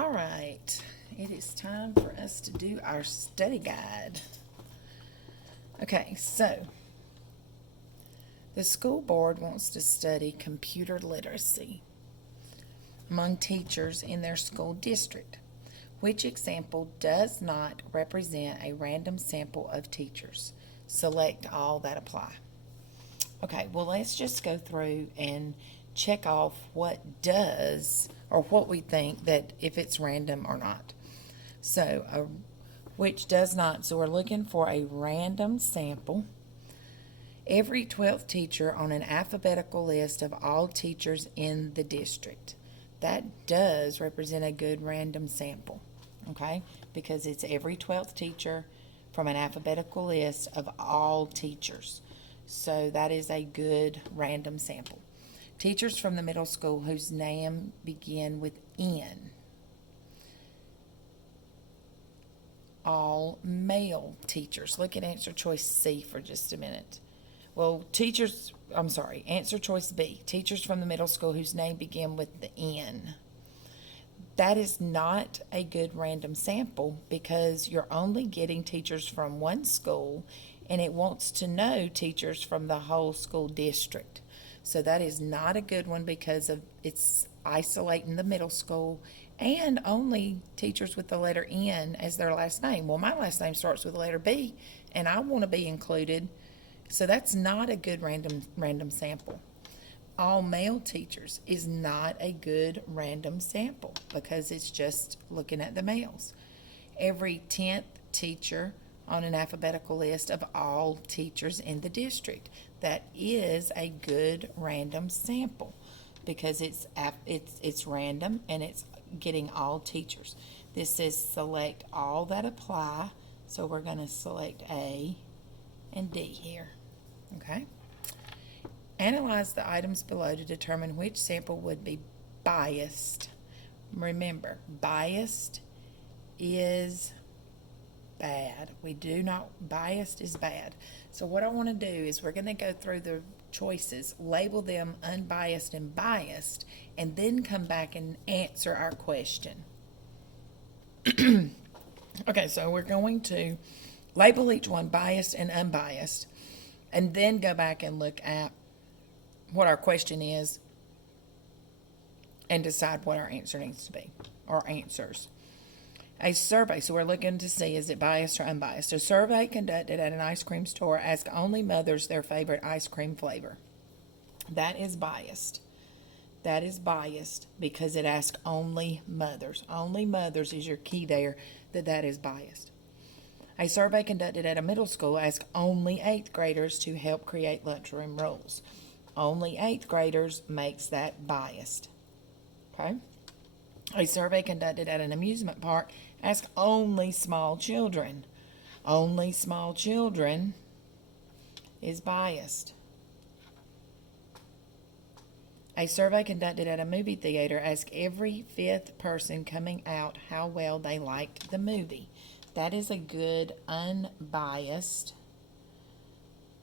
All right, it is time for us to do our study guide. Okay, so the school board wants to study computer literacy among teachers in their school district. Which example does not represent a random sample of teachers? Select all that apply. Okay, well, let's just go through and check off what does or what we think that if it's random or not. So, which does not. So, we're looking for a random sample. Every 12th teacher on an alphabetical list of all teachers in the district. That does represent a good random sample, okay? Because it's every 12th teacher from an alphabetical list of all teachers. So that is a good random sample. Teachers from the middle school whose name begin with N. All male teachers. Look at answer choice C for just a minute. Well, answer choice B. Teachers from the middle school whose name begin with the N. That is not a good random sample because you're only getting teachers from one school and it wants to know teachers from the whole school district. So that is not a good one because it's isolating the middle school and only teachers with the letter N as their last name. Well, my last name starts with the letter B and I want to be included. So that's not a good random sample. All male teachers is not a good random sample because it's just looking at the males. Every 10th teacher on an alphabetical list of all teachers in the district. That is a good random sample because it's random and it's getting all teachers. This says select all that apply, so we're going to select A and D here. Okay. Analyze the items below to determine which sample would be biased. Remember, biased is bad. Biased is bad. So what I want to do is we're going to go through the choices, label them unbiased and biased, and then come back and answer our question. Okay, so we're going to label each one biased and unbiased, and then go back and look at what our question is and decide what our answer needs to be, or answers. A survey, so we're looking to see is it biased or unbiased. A survey conducted at an ice cream store asked only mothers their favorite ice cream flavor. That is biased. That is biased because it asks only mothers. Only mothers is your key there, that is biased. A survey conducted at a middle school asked only 8th graders to help create lunchroom rules. Only 8th graders makes that biased. Okay? A survey conducted at an amusement park asked only small children. Only small children is biased. A survey conducted at a movie theater asked every 5th person coming out how well they liked the movie. That is a good unbiased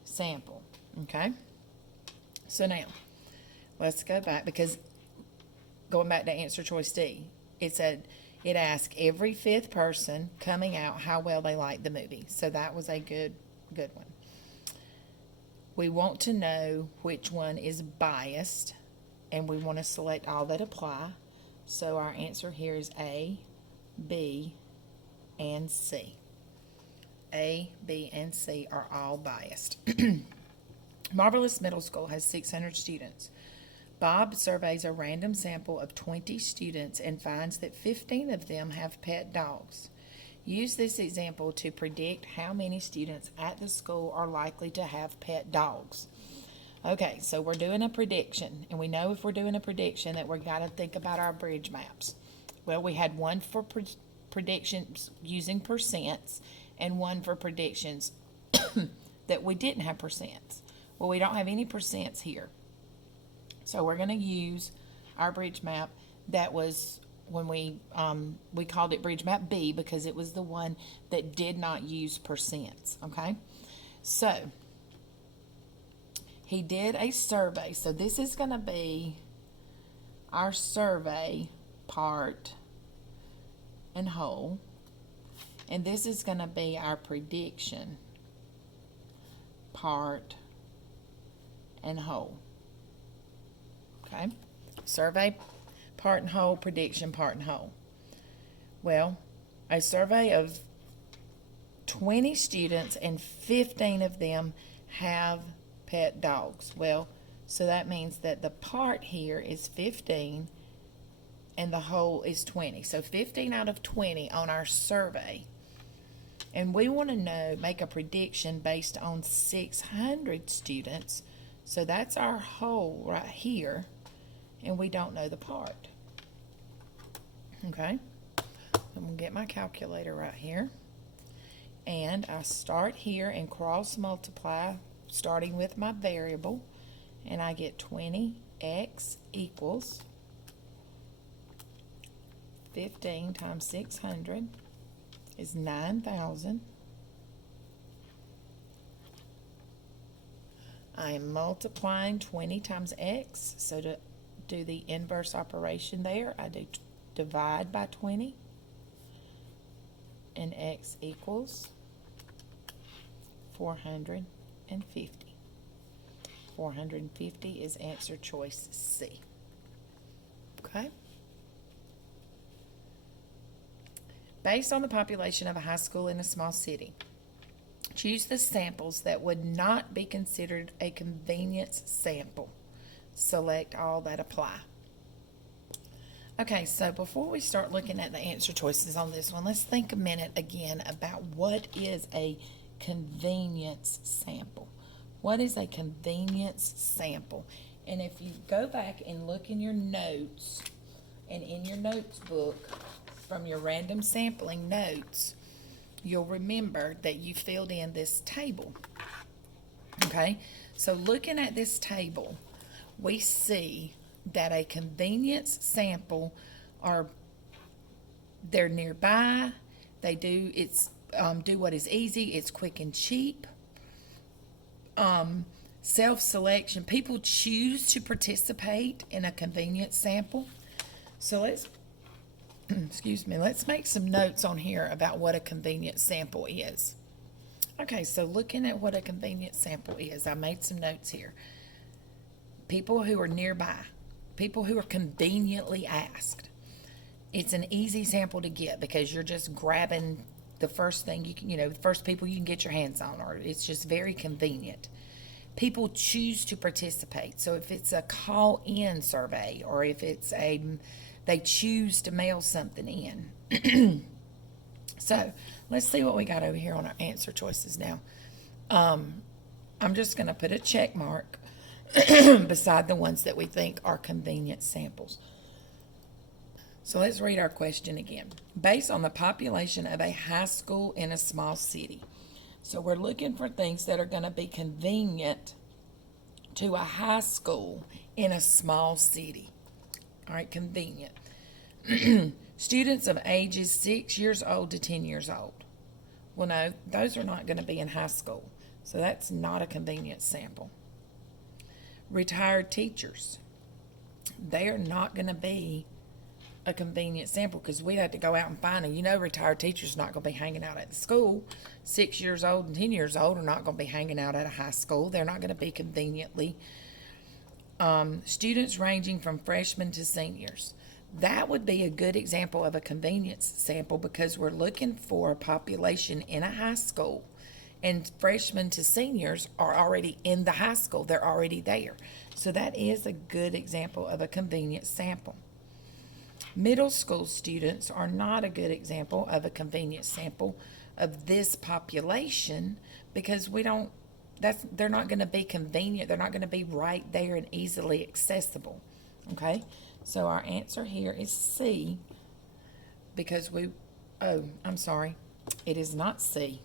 sample. Okay? So now, let's go back because going back to answer choice D, it asked every 5th person coming out how well they liked the movie. So that was a good one. We want to know which one is biased, and we want to select all that apply. So our answer here is A, B, and C. A, B, and C are all biased. Marvelous Middle School has 600 students. Bob surveys a random sample of 20 students and finds that 15 of them have pet dogs. Use this example to predict how many students at the school are likely to have pet dogs. Okay, so we're doing a prediction, and we know if we're doing a prediction that we've got to think about our bridge maps. Well, we had one for predictions using percents and one for predictions that we didn't have percents. Well, we don't have any percents here. So we're going to use our bridge map that was when we called it bridge map B because it was the one that did not use percents, okay? So he did a survey. So this is going to be our survey part and whole. And this is going to be our prediction, part and whole. Okay? Survey, part and whole, prediction, part and whole. Well, a survey of 20 students and 15 of them have pet dogs. Well, so that means that the part here is 15 and the whole is 20. So 15 out of 20 on our survey. And we want to know, make a prediction based on 600 students. So that's our whole right here. And we don't know the part. Okay? I'm going to get my calculator right here. And I start here and cross multiply, starting with my variable. And I get 20x equals 15 times 600 is 9,000. I am multiplying 20 times x. So to do the inverse operation there, I do divide by 20. And x equals 450. 450 is answer choice C. Okay? Based on the population of a high school in a small city, choose the samples that would not be considered a convenience sample. Select all that apply. Okay, so before we start looking at the answer choices on this one, let's think a minute again about what is a convenience sample. What is a convenience sample? And if you go back and look in your notes, and in your notes book, from your random sampling notes, you'll remember that you filled in this table. Okay, so looking at this table, we see that a convenience sample they're nearby, they do what is easy, it's quick and cheap. Self-selection, people choose to participate in a convenience sample. So let's make some notes on here about what a convenience sample is. Okay, so looking at what a convenience sample is, I made some notes here. People who are nearby, people who are conveniently asked. It's an easy sample to get because you're just grabbing the first thing you can, the first people you can get your hands on, or it's just very convenient. People choose to participate. So if it's a call-in survey, or if it's they choose to mail something in. So let's see what we got over here on our answer choices now. I'm just going to put a check mark beside the ones that we think are convenient samples. So let's read our question again. Based on the population of a high school in a small city. So we're looking for things that are going to be convenient to a high school in a small city. All right, convenient. Students of ages 6 years old to 10 years old. Well, no, those are not going to be in high school. So that's not a convenient sample. Retired teachers. They are not going to be a convenient sample because we'd have to go out and find them. Retired teachers are not going to be hanging out at the school. 6 years old and 10 years old are not going to be hanging out at a high school. They're not going to be conveniently. Students ranging from freshmen to seniors. That would be a good example of a convenience sample because we're looking for a population in a high school, and freshmen to seniors are already in the high school. They're already there. So that is a good example of a convenience sample. Middle school students are not a good example of a convenience sample of this population because they're not going to be convenient. They're not going to be right there and easily accessible. Okay, so our answer here is C because it is not C.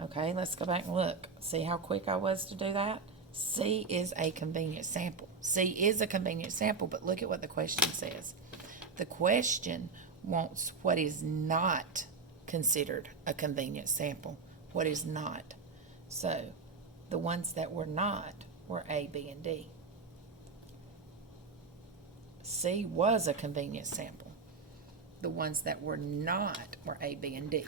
Okay, let's go back and look. See how quick I was to do that? C is a convenient sample. C is a convenient sample, but look at what the question says. The question wants what is not considered a convenient sample. What is not? So the ones that were not were A, B, and D. C was a convenient sample. The ones that were not were A, B, and D.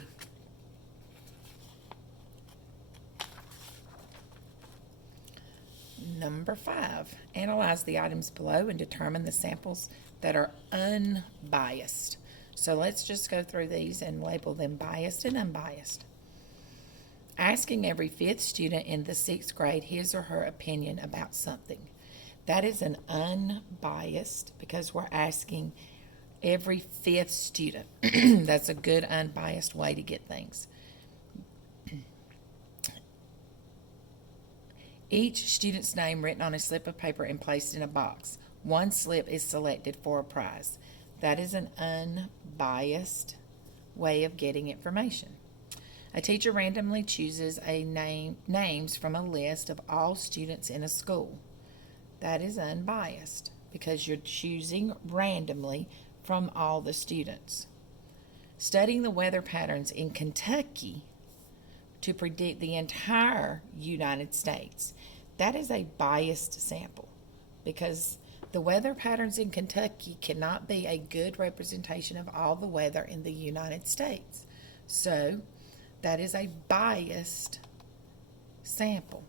Number 5, analyze the items below and determine the samples that are unbiased. So let's just go through these and label them biased and unbiased. Asking every 5th student in the 6th grade his or her opinion about something. That is an unbiased because we're asking every 5th student. That's a good unbiased way to get things. Each student's name written on a slip of paper and placed in a box. One slip is selected for a prize. That is an unbiased way of getting information. A teacher randomly chooses names from a list of all students in a school. That is unbiased because you're choosing randomly from all the students. Studying the weather patterns in Kentucky to predict the entire United States. That is a biased sample because the weather patterns in Kentucky cannot be a good representation of all the weather in the United States. So that is a biased sample.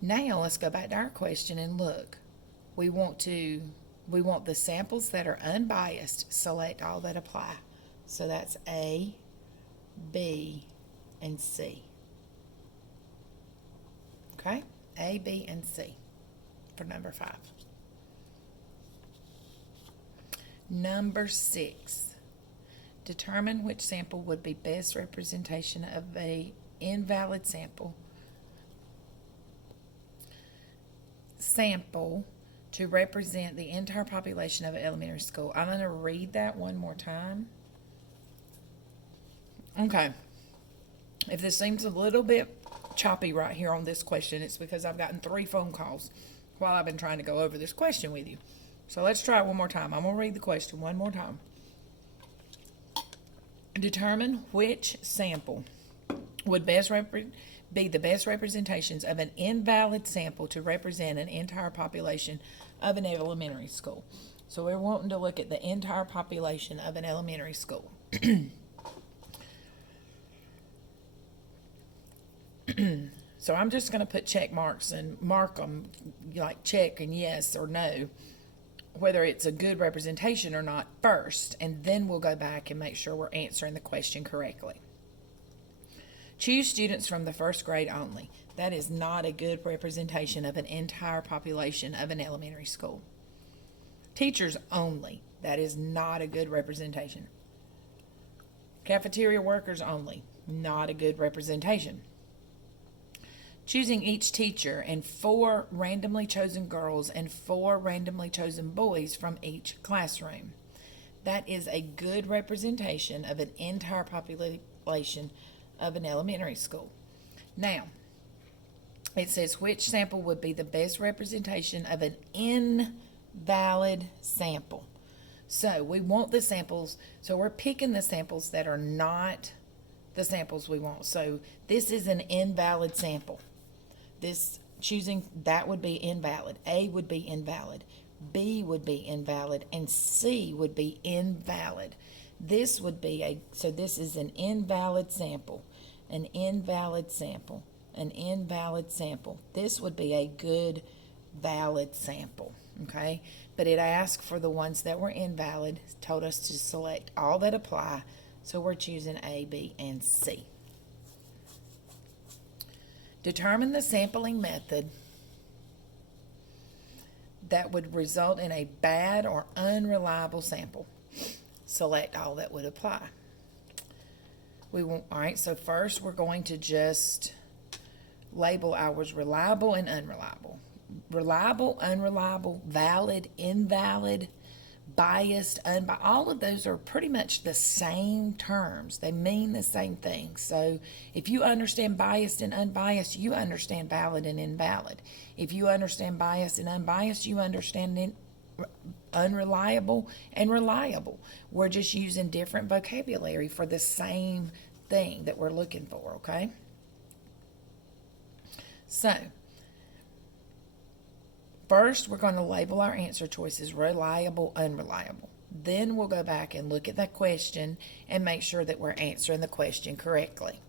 Now let's go back to our question and look. We want the samples that are unbiased. Select all that apply. So that's A, B, and C. Okay? A, B, and C for number 5. Number 6. Determine which sample would be best representation of a invalid sample to represent the entire population of an elementary school. I'm going to read that one more time. Okay. If this seems a little bit choppy right here on this question, it's because I've gotten 3 phone calls while I've been trying to go over this question with you. So let's try it one more time. I'm going to read the question one more time. Determine which sample would be the best representations of an invalid sample to represent an entire population of an elementary school. So we're wanting to look at the entire population of an elementary school. So I'm just going to put check marks and mark them, like check and yes or no, whether it's a good representation or not first, and then we'll go back and make sure we're answering the question correctly. Choose students from the 1st grade only. That is not a good representation of an entire population of an elementary school. Teachers only. That is not a good representation. Cafeteria workers only. Not a good representation. Choosing each teacher and 4 randomly chosen girls and 4 randomly chosen boys from each classroom. That is a good representation of an entire population of an elementary school. Now, it says which sample would be the best representation of an invalid sample. So we want the samples, so we're picking the samples that are not the samples we want. So this is an invalid sample. This choosing that would be invalid. A would be invalid. B would be invalid. And C would be invalid. This would be so this is an invalid sample. An invalid sample. An invalid sample. This would be a good valid sample. Okay? But it asked for the ones that were invalid, told us to select all that apply. So we're choosing A, B, and C. Determine the sampling method that would result in a bad or unreliable sample. Select all that would apply. All right, so first we're going to just label ours reliable and unreliable. Reliable, unreliable, valid, invalid, biased, unbiased, all of those are pretty much the same terms. They mean the same thing. So if you understand biased and unbiased, you understand valid and invalid. If you understand biased and unbiased, you understand unreliable and reliable. We're just using different vocabulary for the same thing that we're looking for, okay? So first, we're going to label our answer choices reliable, unreliable. then we'll go back and look at that question and make sure that we're answering the question correctly.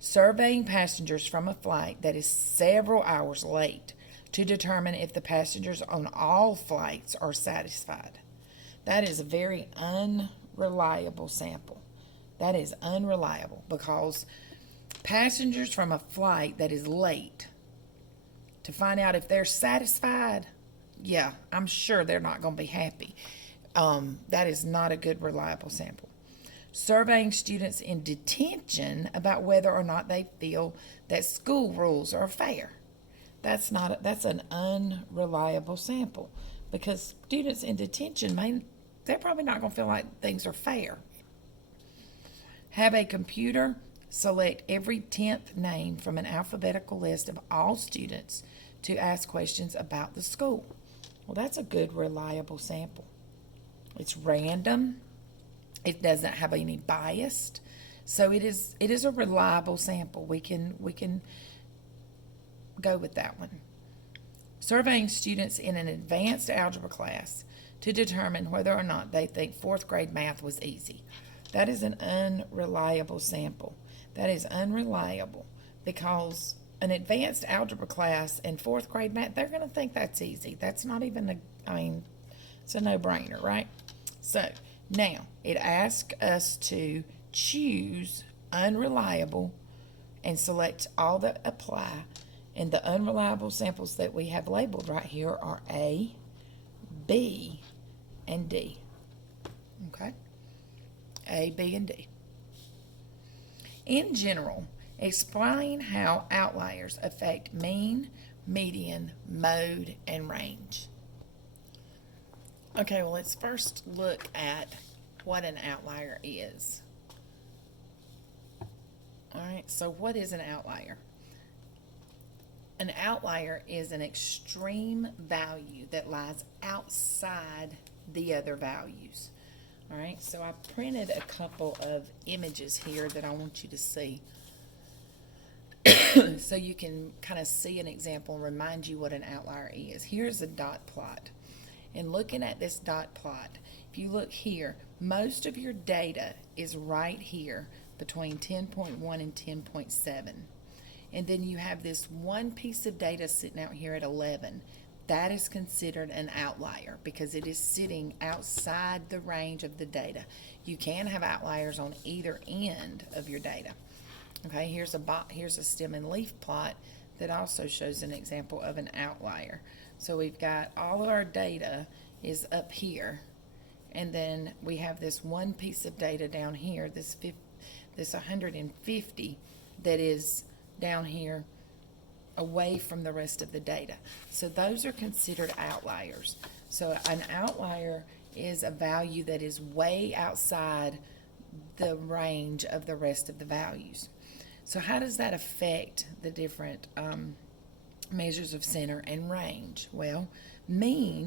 Surveying passengers from a flight that is several hours late to determine if the passengers on all flights are satisfied. That is a very unreliable sample. That is unreliable because passengers from a flight that is late to find out if they're satisfied, yeah, I'm sure they're not going to be happy. That is not a good, reliable sample. Surveying students in detention about whether or not they feel that school rules are fair. That's an unreliable sample because students in detention, they're probably not going to feel like things are fair. Have a computer select every 10th name from an alphabetical list of all students to ask questions about the school. Well, that's a good, reliable sample. It's random. It doesn't have any bias. So it is a reliable sample. We can go with that one. Surveying students in an advanced algebra class to determine whether or not they think fourth grade math was easy. That is an unreliable sample. That is unreliable because an advanced algebra class and fourth grade math, they're going to think that's easy. That's not even it's a no-brainer, right? So now it asks us to choose unreliable and select all that apply. And the unreliable samples that we have labeled right here are A, B, and D. Okay? A, B, and D. In general, explain how outliers affect mean, median, mode, and range. Okay, well, let's first look at what an outlier is. All right, so what is an outlier? An outlier is an extreme value that lies outside the other values. All right, so I printed a couple of images here that I want you to see so you can kind of see an example and remind you what an outlier is. Here's a dot plot. And looking at this dot plot, if you look here, most of your data is right here between 10.1 and 10.7. And then you have this one piece of data sitting out here at 11. That is considered an outlier because it is sitting outside the range of the data. You can have outliers on either end of your data. Okay, here's a stem and leaf plot that also shows an example of an outlier. So we've got all of our data is up here, and then we have this one piece of data down here, this 150 that is down here away from the rest of the data. So those are considered outliers. So an outlier is a value that is way outside the range of the rest of the values. So how does that affect the different measures of center and range? Well, mean